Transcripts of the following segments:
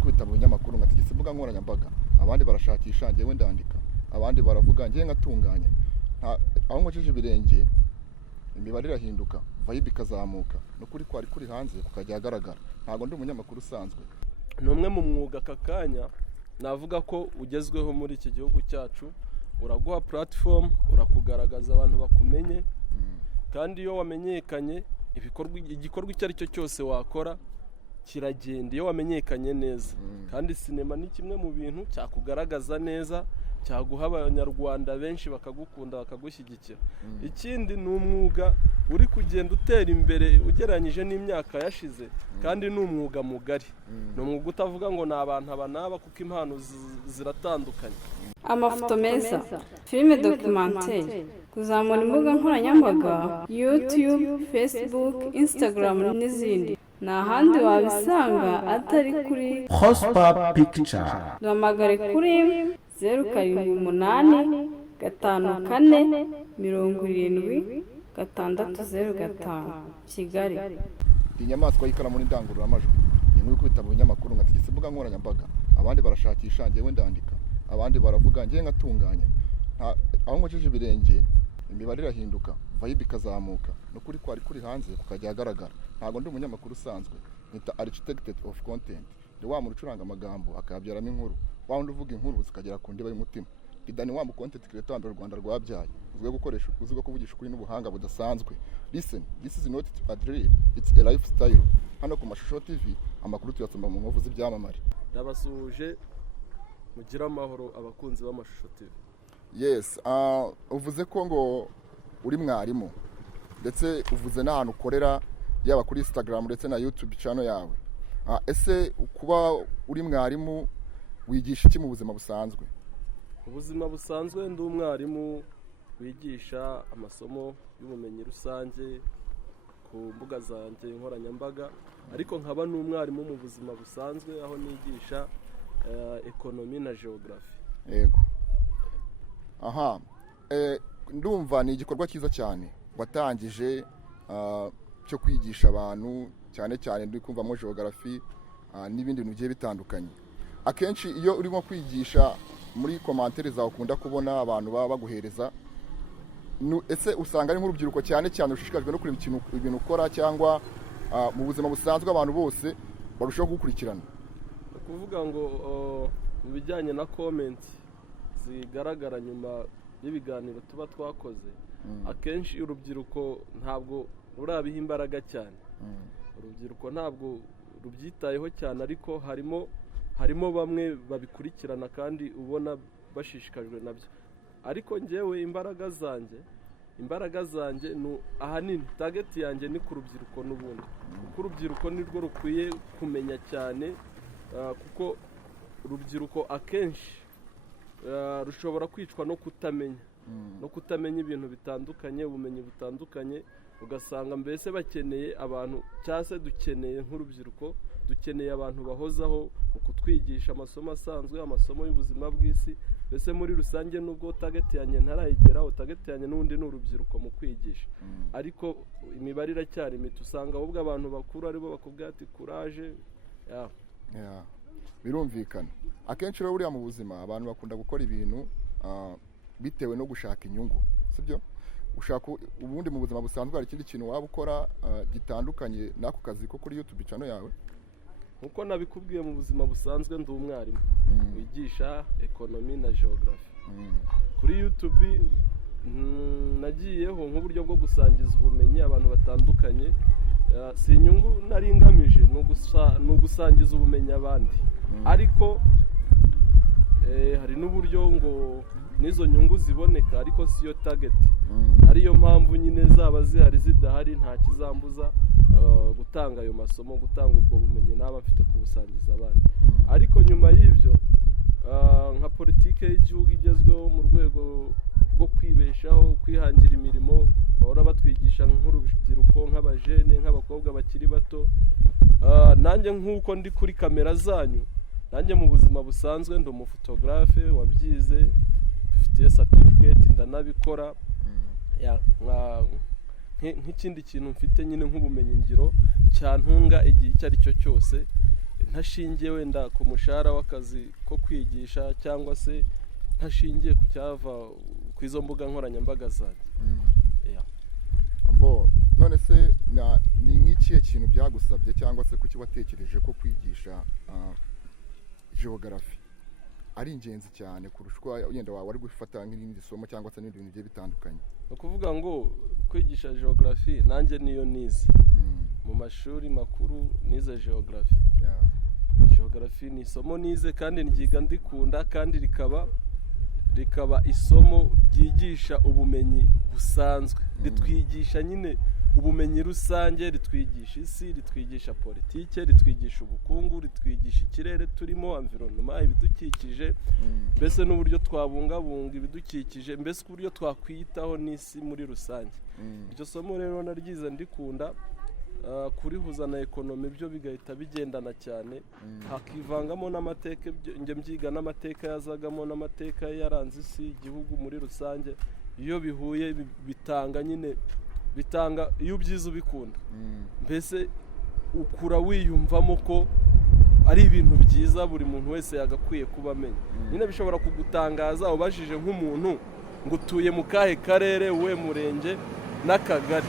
gukubita mu binyamakuru ngatigise imbuga nkoranyambaga, abandi barashakisha njyewe ndandika, abandi baravuga njyewe ngatunganya. Aho nkojeje ibirenge imibare irahinduka, vibe ikazamuka, nukuri kwari kuri hanze kukajya agaragara. Ntago ndi umunyamakuru usanzwe. Numwe mu mwuga kakanya navuga ko ugezweho muri iki gihugu cyacu, uraguha platform, urakugaragaza abantu bakumenye, kandi iyo wamenyekanye igikorwa icyo ari cyo cyose wakora kiragenda iyo wamenyekanye neza. Kandi sinema ni kimwe mu bintu cyakugaragaza neza, cyaguha abanyarwanda benshi bakagukunda bakagushyigikira. Ikindi ni umwuga uri kugenda utera imbere ugereranyije n'imyaka yashize, kandi ni umwuga mugari. Ni umwuga utavuga ngo ni abantu abanaba, kuko impano ziratandukanye. Amafoto meza, filime documentaire, kuzamura imbuga nkoranyambaga, YouTube, Facebook, Instagram n'izindi. Nta handi wabisanga atari kuri Prosper Picture. Duhamagare kuri 0784707605 Kigali. Inyamaswa y'ikaramu n'indangururamajwi, inkuru gukubita mu binyamakuru ngatigise imbuga nkoranyambaga, abandi barashakisha njyewe ndandika, abandi baravuga njyewe ngatunganya. Aho nkojeje ibirenge imibare irahinduka, vibe ikazamuka, nukuri kwari kuri hanze kukajya agaragara. Ntago ndi umunyamakuru usanzwe, nita architect of content. Ndi wa muntu ucuranga amagambo akayabyaramo inkuru, wa wundi uvuga inkuru zikagera ku ndiba y'umutima. Idani wa mu content creator w'u Rwanda rwabyaye, uzwiho kuvugisha ukuri n'ubuhanga budasanzwe. Listen, this is not a drill, it's a lifestyle. Hano ku Mashusho TV amakuru tuyasoma mu nkovu z'ibyamamare. Ndabasuhuje, mugira amahoro abakunzi b'Amashusho TV. Yes, uvuze ko ngo uri mwarimu, ndetse uvuze n'ahantu ukorera yaba kuri Instagram ndetse na YouTube channel yawe. Ese kuba uri mwarimu wigisha iki mu buzima busanzwe? Ubuzima busanzwe ndi umwarimu wigisha amasomo y'ubumenyi rusange ku mbuga zanjye nkoranyambaga, ariko nkaba n'umwarimu mu buzima busanzwe aho nigisha economy na geography. Yego. Aha. Ndumva ni igikorwa cyiza cyane watangije cyo kwigisha abantu, cyane cyane ndi kumvamo geography n'ibindi bintu bigiye bitandukanye. Akenshi iyo urimo kwigisha muri commentaire zawe ukunda kubona abantu baba baguhereza, ese usanga ari nk'urubyiruko cyane cyane ushishikajwe no kureba ibintu ukora, cyangwa mu buzima busanzwe abantu bose barushaho gukurikirana? Kuvuga ngo mu bijyanye na comment zigaragara nyuma y'ibiganiro tuba twakoze, akenshi urubyiruko ntabwo rurabiha imbaraga cyane. Urubyiruko ntabwo rubyitayeho cyane, ariko harimo bamwe babikurikirana kandi ubona bashishikajwe nabyo. Ariko njyewe imbaraga zanjye ahanini target yanjye ni ku rubyiruko n'ubundi. Kuko urubyiruko nirwo rukwiye kumenya cyane, kuko urubyiruko akenshi rushobora kwicwa no kutamenya ibintu bitandukanye, ubumenyi butandukanye. Ugasanga mbese bakeneye abantu, cyase dukeneye nk'urubyiruko, dukeneye abantu bahozaho mu kutwigisha amasomo asanzwe, amasomo y'ubuzima bw'isi. Mbese muri rusange nubwo target yanjye ntarayigeraho, target yanjye n'undi ni urubyiruko mu kwigisha. Ariko imibare iracyari mito, usanga ahubwo abantu bakuru aribo bakubwira ati courage. Birumvikana. Akenshi rero buriya mu buzima abantu bakunda gukora ibintu bitewe no gushaka inyungu, sibyo? Ushaka ubundi mu buzima busanzwe hari ikindi kintu waba ukora gitandukanye n'ako kazi ko kuri YouTube channel yawe? Nkuko nabikubwiye, mu buzima busanzwe ndi umwarimu wigisha economy na geography. Kuri YouTube nagiyeho nk'uburyo bwo gusangiza ubumenyi abantu batandukanye. Si inyungu nari ngamije, no gusangiza ubumenyi abandi. Ariko hari n'uburyo ngo nizo nyungu ziboneka, ariko siyo target. Ariyo mpamvu nyine zaba zihari zidahari nta kizambuza gutanga ayo masomo, gutanga ubwo bumenyi naba mfite kubusangiza abandi. Ariko nyuma y'ibyo nka politike y'igihugu igezweho mu rwego rwo kwibeshaho, kwihangira imirimo, bahora batwigisha nk'urubyiruko, nk'abajene, nk'abakobwa bakiri bato. Nanjye nk'uko ndi kuri kamera zanyu, nanjye mu buzima busanzwe ndi umufotographe wabyize, mfite certificate, ndanabikora. Nk'ikindi kintu mfite nyine nk'ubumenyi ngiro cyantunga igihe icyo ari cyo cyose. ntashingiye wenda ku mushahara w'akazi ko kwigisha cyangwa se ntashingiye ku cyava ku izo mbuga nkoranyambaga zanjye. None se ni nk'ikihe kintu byagusabye cyangwa se kuki watekereje ko kwigisha geography ari ingenzi cyane kurusha yenda wari gufata nk'irindi somo cyangwa se n'ibindi bintu bigiye bitandukanye? Ni ukuvuga ngo kwigisha geography nanjye niyo nize mu mashuri makuru, nize geography. Geography ni isomo nize kandi ngiga ndikunda, kandi rikaba isomo ryigisha ubumenyi busanzwe, ritwigisha nyine ubumenyi rusange, ritwigisha isi, ritwigisha politike, ritwigisha ubukungu, ritwigisha ikirere turimo, environnement, ibidukikije, mbese n'uburyo twabungabunga ibidukikije, mbese uburyo twakwitaho n'isi muri rusange. Iryo somo rero naryize ndikunda, kurihuza na ekonomi byo bigahita bigendana cyane, hakivangamo n'amateka, njye mbyiga n'amateka yazagamo n'amateka yaranze isi, igihugu muri rusange. Iyo bihuye bitanga iyo ubyize ubikunda, mbese ukura wiyumvamo ko ari ibintu byiza buri muntu wese yagakwiye kuba amenya. Nyine bishobora kugutangaza ubajije nk'umuntu ngo utuye mu kahe karere, uwe murenge n'akagari,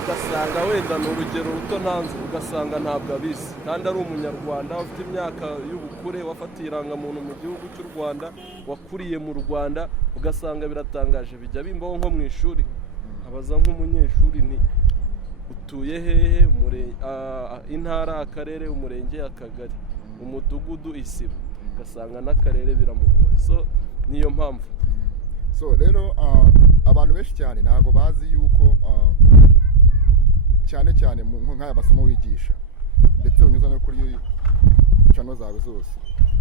ugasanga wenda ni urugero ruto ntanze, ugasanga ntabwo abizi, kandi ari umunyarwanda ufite imyaka y'ubukure, wafatiye irangamuntu mu gihugu cy'u Rwanda, wakuriye mu Rwanda, ugasanga biratangaje. Bijya bimbaho nko mu ishuri, abaza nk'umunyeshuri nti utuye hehe, intara, akarere, umurenge, akagari, umudugudu, isibo, ugasanga n'akarere biramugoye. So niyo mpamvu. So rero abantu benshi cyane ntabwo bazi yuko cyane cyane nk'aya masomo wigisha ndetse unyuza no kuri channel zawe zose,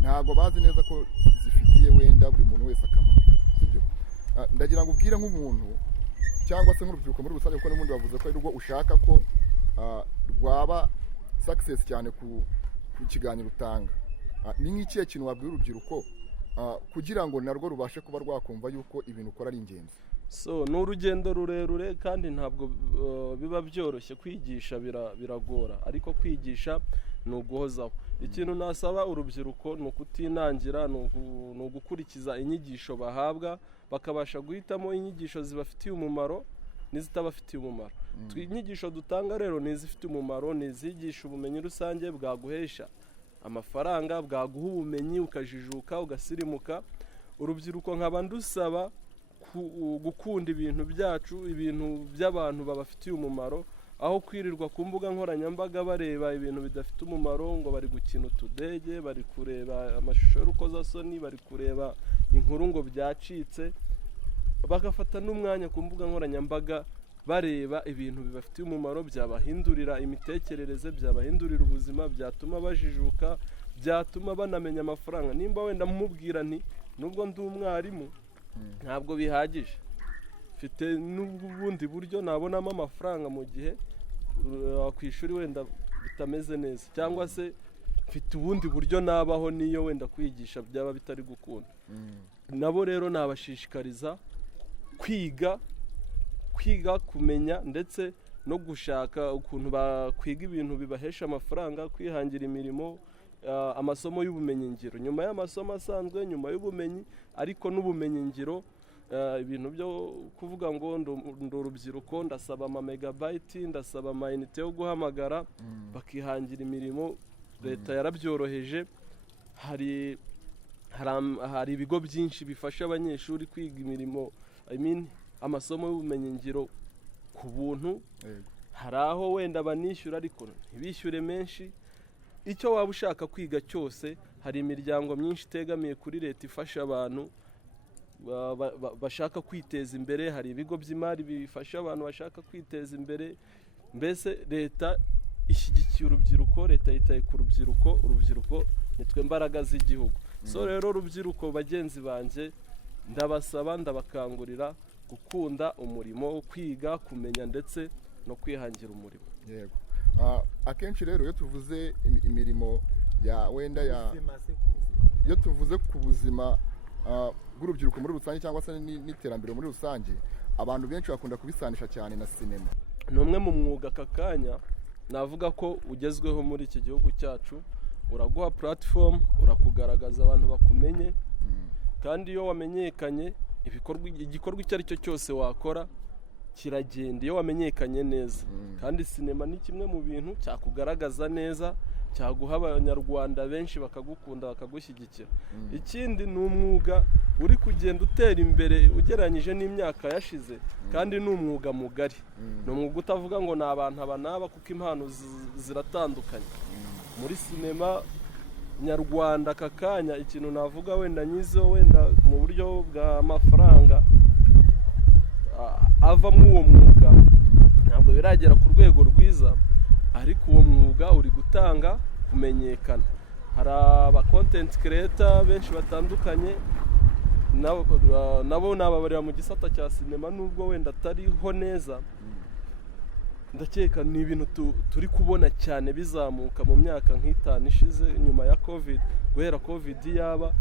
ntabwo bazi neza ko zifitiye wenda buri muntu wese akamaro, sibyo? Ndagira ngo ubwire nk'umuntu cyangwa se nk'urubyiruko muri rusange, kuko n'ubundi bavuze ko ari rwo ushaka ko rwaba success cyane ku kiganiro utanga. Ni nk'ikihe kintu wabwira urubyiruko kugira ngo narwo rubashe kuba rwakumva yuko ibintu ukora ari ingenzi? So ni urugendo rurerure kandi ntabwo biba byoroshye. Kwigisha biragora, ariko kwigisha ni uguhozaho. Ikintu nasaba urubyiruko ni ukutinangira, ni ugukurikiza inyigisho bahabwa, bakabasha guhitamo inyigisho zibafitiye umumaro n'izitabafitiye umumaro. Inyigisho dutanga rero ni izifitiye umumaro, ni izigisha ubumenyi rusange bwaguhesha amafaranga, bwaguha ubumenyi ukajijuka ugasirimuka. Urubyiruko nkaba ndusaba gukunda ibintu byacu, ibintu by'abantu babafitiye umumaro, aho kwirirwa ku mbuga nkoranyambaga bareba ibintu bidafite umumaro, ngo bari gukina utudege, bari kureba amashusho y'urukozasoni, bari kureba inkuru ngo byacitse. Bagafata n'umwanya ku mbuga nkoranyambaga bareba ibintu bibafitiye umumaro, byabahindurira imitekerereze, byabahindurira ubuzima, byatuma bajijuka, byatuma banamenya amafaranga. Nimba wenda mumubwira nti nubwo ndi umwarimu ntabwo bihagije, mfite n'ubundi buryo nabonamo amafaranga mu gihe ku ishuri wenda bitameze neza, cyangwa se mfite ubundi buryo nabaho niyo wenda kwigisha byaba bitari gukunda. Nabo rero nabashishikariza kwiga kumenya ndetse no gushaka ukuntu bakwiga ibintu bibahesha amafaranga, kwihangira imirimo, amasomo y'ubumenyi ngiro, nyuma y'amasomo asanzwe, nyuma y'ubumenyi ariko n'ubumenyi ngiro. Ibintu byo kuvuga ngo ndo urubyiruko ndasaba ama megabyte, ndasaba ama unite yo guhamagara, bakihangira imirimo. Leta yarabyoroheje, hari ibigo byinshi bifasha abanyeshuri kwiga imirimo, amasomo y'ubumenyi ngiro ku buntu. Hari aho wenda banishyura ariko ntibishyure menshi. Icyo waba ushaka kwiga cyose, hari imiryango myinshi itegamiye kuri leta ifasha abantu bashaka kwiteza imbere, hari ibigo by'imari bifasha abantu bashaka kwiteza imbere. Mbese leta ishyigikiye urubyiruko, leta yitaye ku rubyiruko. Urubyiruko nitwe mbaraga z'igihugu. So rero urubyiruko bagenzi banjye, ndabasaba, ndabakangurira gukunda umurimo, kwiga, kumenya ndetse no kwihangira umurimo. Yego. Akenshi rero iyo tuvuze imirimo ya wenda iyo tuvuze ku buzima bw'urubyiruko muri rusange cyangwa se n'iterambere muri rusange, abantu benshi bakunda kubisanisha cyane na sinema. Ni umwe mu mwuga aka kanya navuga ko ugezweho muri iki gihugu cyacu, uraguha platform, urakugaragaza abantu bakumenye, kandi iyo wamenyekanye igikorwa icyo ari cyo cyose wakora kiragenda iyo wamenyekanye neza. Kandi sinema ni kimwe mu bintu cyakugaragaza neza, cyaguha abanyarwanda benshi bakagukunda bakagushyigikira. Ikindi ni umwuga uri kugenda utera imbere ugereranyije n'imyaka yashize, kandi ni umwuga mugari. Ni umwuga utavuga ngo ni abantu aba n'aba, kuko impano ziratandukanye. Muri sinema nyarwanda aka kanya ikintu navuga wenda nyizo wenda mu buryo bw'amafaranga ava mu uwo mwuga ntabwo biragera ku rwego rwiza, ariko uwo mwuga uri gutanga kumenyekana. Hari aba content creator benshi batandukanye, nabo nababarira mu gisata cya sinema nubwo wenda atariho neza. Ndakeka ni ibintu turi kubona cyane bizamuka mu myaka nk'itanu ishize nyuma ya covid. Guhera covid yaba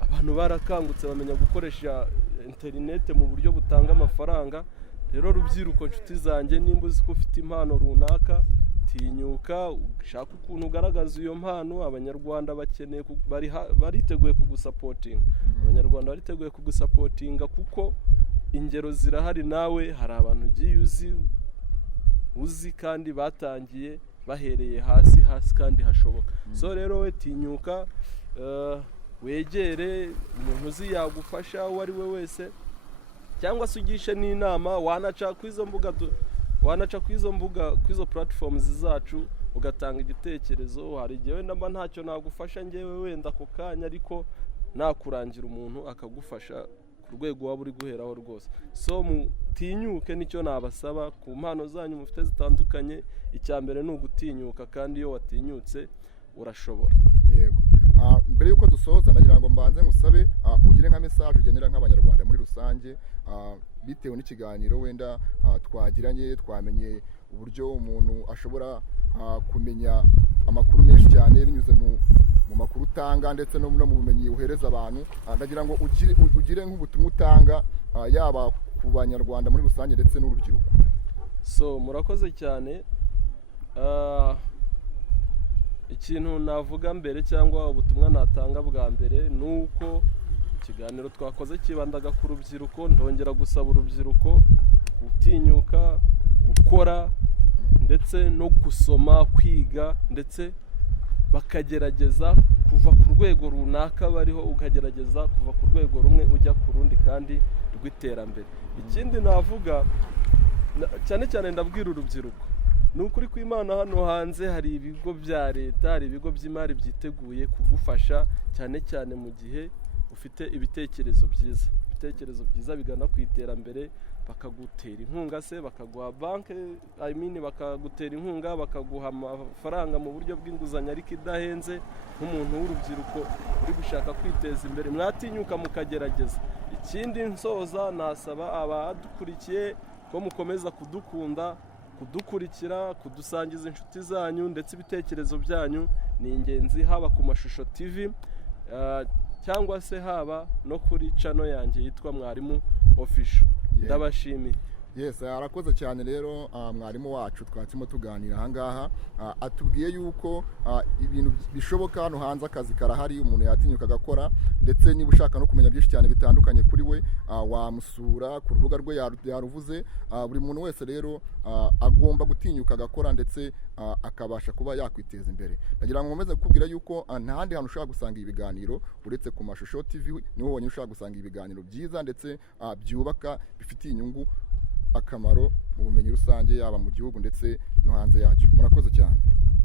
abantu barakangutse bamenya gukoresha internet mu buryo butanga amafaranga. Rero rubyiruko nshuti zanjye, nimba uzi ko ufite impano runaka, tinyuka ushaka ukuntu ugaragaza iyo mpano. Abanyarwanda bakeneye bariteguye kugusapotinga, abanyarwanda bariteguye kugusapotinga kuko ingero zirahari. Nawe hari abantu ugiye uzi kandi batangiye bahereye hasi kandi hashoboka. So rero we tinyuka, wegere umuntu uzi yagufasha uwo ari we wese, cyangwa se ugishe n'inama. Wanaca ku izo mbuga ku izo platforms zacu ugatanga igitekerezo. Hari igihe wenda mba ntacyo nagufasha njyewe wenda ako kanya, ariko nakurangira umuntu akagufasha ku rwego waba uri guheraho rwose. So mutinyuke, nicyo nabasaba ku mpano zanyu mufite zitandukanye. Icya mbere ni ugutinyuka, kandi iyo watinyutse urashobora. Yego. Mbere yuko dusoza nagira ngo mbanze ngusabe ugire nka message ugenera nk'abanyarwanda muri rusange, bitewe n'ikiganiro wenda twagiranye, twamenye uburyo umuntu ashobora kumenya amakuru menshi cyane binyuze mu makuru utanga ndetse no mu bumenyi uhereza abantu. Ndagira ngo ugire nk'ubutumwa utanga yaba ku banyarwanda muri rusange ndetse n'urubyiruko. So murakoze cyane. Ikintu navuga mbere cyangwa ubutumwa natanga bwa mbere ni uko ikiganiro twakoze kibandaga ku rubyiruko. Ndongera gusaba urubyiruko gutinyuka, gukora ndetse no gusoma, kwiga, ndetse bakagerageza kuva ku rwego runaka bariho ukagerageza kuva ku rwego rumwe ujya ku rundi kandi rw'iterambere. Ikindi navuga cyane cyane ndabwira urubyiruko, ni ukuri kw'Imana hano hanze hari ibigo bya leta, hari ibigo by'imari byiteguye kugufasha, cyane cyane mu gihe ufite ibitekerezo byiza bigana ku iterambere. Bakagutera inkunga se, bakaguha banke, bakagutera inkunga, bakaguha amafaranga mu buryo bw'inguzanyo ariko idahenze. Nk'umuntu w'urubyiruko uri gushaka kwiteza imbere, mwatinyuka mukagerageza. Ikindi nsoza nasaba abadukurikiye ko mukomeza kudukunda, kudukurikira, kudusangiza inshuti zanyu, ndetse ibitekerezo byanyu ni ingenzi, haba ku Mashusho TV cyangwa se haba no kuri channel yanjye yitwa Mwarimu Official. Ndabashimiye. Yes, arakoze cyane rero mwarimu wacu twatimo tuganira ahangaha, atubwiye yuko ibintu bishoboka hano hanze, akazi karahari, umuntu yatinyuka agakora. Ndetse niba ushaka no kumenya byinshi cyane bitandukanye kuri we, wamusura ku rubuga rwe yaruvuze. Buri muntu wese rero agomba gutinyuka agakora, ndetse akabasha kuba yakwiteza imbere. Nagira ngo nkomeze kukubwira yuko nta handi hantu ushaka gusanga ibiganiro uretse ku Mashusho TV. Niho honyine ushaka gusanga ibiganiro byiza ndetse byubaka, bifitiye inyungu akamaro mu bumenyi rusange, yaba mu gihugu ndetse no hanze yacyo. Murakoze cyane.